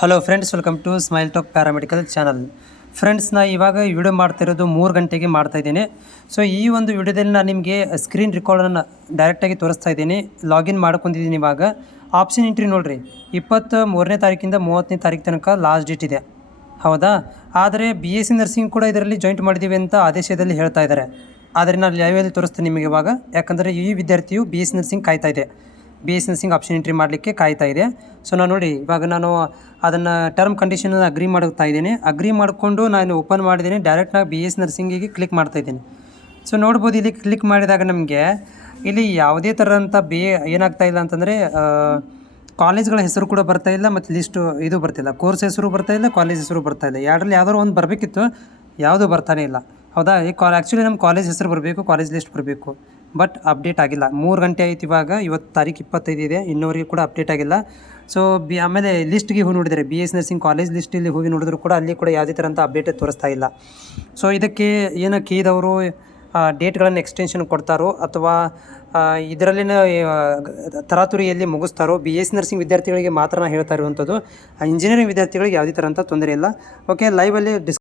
Hello friends, welcome to smile talk paramedical channel. Friends, ನಾ ಇವಾಗ video ಮಾಡ್ತಾ ಇರೋದು 3 ಗಂಟೆಗೆ ಮಾಡ್ತಾ ಇದ್ದೀನಿ. ಸೊ ಈ ಒಂದು ವಿಡಿಯೋದಲ್ಲಿ ನಾನು ನಿಮಗೆ ಸ್ಕ್ರೀನ್ ರೆಕಾರ್ಡನ್ನು ಡೈರೆಕ್ಟಾಗಿ ತೋರಿಸ್ತಾ ಇದ್ದೀನಿ. ಲಾಗಿನ್ ಮಾಡ್ಕೊಂಡಿದ್ದೀನಿ. ಇವಾಗ ಆಪ್ಷನ್ ಎಂಟ್ರಿ ನೋಡಿರಿ, 23ನೇ ತಾರೀಕಿಂದ 30ನೇ ತಾರೀಕು ತನಕ ಲಾಸ್ಟ್ ಡೇಟ್ ಇದೆ, ಹೌದಾ? ಆದರೆ BSc ನರ್ಸಿಂಗ್ ಕೂಡ ಇದರಲ್ಲಿ ಜಾಯಿಂಟ್ ಮಾಡಿದ್ದೀವಿ ಅಂತ ಆದೇಶದಲ್ಲಿ ಹೇಳ್ತಾ ಇದ್ದಾರೆ. ಆದರೆ ನಾನು ಲೈವಲ್ಲಿ ತೋರಿಸ್ತೀನಿ ನಿಮಗೆ ಇವಾಗ, ಯಾಕಂದರೆ ಈ ವಿದ್ಯಾರ್ಥಿಯು BSc ನರ್ಸಿಂಗ್ ಕಾಯ್ತಾ ಇದೆ. BSc ನರ್ಸಿಂಗ್ ಆಪ್ಷನ್ ಎಂಟ್ರಿ ಮಾಡಲಿಕ್ಕೆ ಕಾಯ್ತಾ ಇದೆ. ಸೊ ನಾನು ನೋಡಿ, ಇವಾಗ ನಾನು ಅದನ್ನು ಟರ್ಮ್ ಕಂಡೀಷನ್ ಅಗ್ರಿ ಮಾಡ್ತಾ ಇದ್ದೀನಿ. ಅಗ್ರಿ ಮಾಡಿಕೊಂಡು ನಾನು ಓಪನ್ ಮಾಡಿದ್ದೀನಿ. ಡೈರೆಕ್ಟಾಗಿ BSc ನರ್ಸಿಂಗಿಗೆ ಕ್ಲಿಕ್ ಮಾಡ್ತಾ ಇದ್ದೀನಿ. ಸೊ ನೋಡ್ಬೋದು, ಇಲ್ಲಿ ಕ್ಲಿಕ್ ಮಾಡಿದಾಗ ನಮಗೆ ಇಲ್ಲಿ ಯಾವುದೇ ಥರದಂಥ ಏನಾಗ್ತಾ ಇಲ್ಲ ಅಂತಂದರೆ ಕಾಲೇಜ್ಗಳ ಹೆಸರು ಕೂಡ ಬರ್ತಾ ಇಲ್ಲ, ಮತ್ತು ಲಿಸ್ಟು ಇದು ಬರ್ತಿಲ್ಲ. ಕೋರ್ಸ್ ಹೆಸರು ಬರ್ತಾ ಇಲ್ಲ, ಕಾಲೇಜ್ ಹೆಸರು ಬರ್ತಾ ಇಲ್ಲ. ಎರಡರಲ್ಲಿ ಯಾವ್ದಾದ್ರು ಒಂದು ಬರಬೇಕಿತ್ತು, ಯಾವುದೂ ಬರ್ತಾನೆ ಇಲ್ಲ, ಹೌದಾ? ಈ ಆ್ಯಕ್ಚುಲಿ ನಮ್ಮ ಕಾಲೇಜ್ ಹೆಸರು ಬರಬೇಕು, ಕಾಲೇಜ್ ಲಿಸ್ಟ್ ಬರಬೇಕು, ಬಟ್ ಅಪ್ಡೇಟ್ ಆಗಿಲ್ಲ. 3 ಗಂಟೆ ಆಯ್ತು ಇವಾಗ. ಇವತ್ತು ತಾರೀಕು 25 ಇದೆ, ಇನ್ನೂವರೆಗೂ ಕೂಡ ಅಪ್ಡೇಟ್ ಆಗಿಲ್ಲ. ಸೊ ಆಮೇಲೆ ಲಿಸ್ಟ್ಗೆ ಹೋಗಿ ನೋಡಿದರೆ BSc ನರ್ಸಿಂಗ್ ಕಾಲೇಜ್ ಲಿಸ್ಟಲ್ಲಿ ಹೋಗಿ ನೋಡಿದ್ರು ಕೂಡ ಅಲ್ಲಿ ಕೂಡ ಯಾವುದೇ ಥರಂಥ ಅಪ್ಡೇಟ್ ತೋರಿಸ್ತಾ ಇಲ್ಲ. ಸೊ ಇದಕ್ಕೆ ಏನು ಕೀದವರು ಡೇಟ್ಗಳನ್ನು ಎಕ್ಸ್ಟೆನ್ಷನ್ ಕೊಡ್ತಾರೋ ಅಥವಾ ಇದರಲ್ಲಿನ ತರಾತುರಿಯಲ್ಲಿ ಮುಗಿಸ್ತಾರೋ, BSc ನರ್ಸಿಂಗ್ ವಿದ್ಯಾರ್ಥಿಗಳಿಗೆ ಮಾತ್ರ ಹೇಳ್ತಾ ಇರುವಂಥದ್ದು. ಇಂಜಿನಿಯರಿಂಗ್ ವಿದ್ಯಾರ್ಥಿಗಳಿಗೆ ಯಾವುದೇ ಥರಂಥ ತೊಂದರೆ ಇಲ್ಲ. ಓಕೆ, ಲೈವಲ್ಲಿ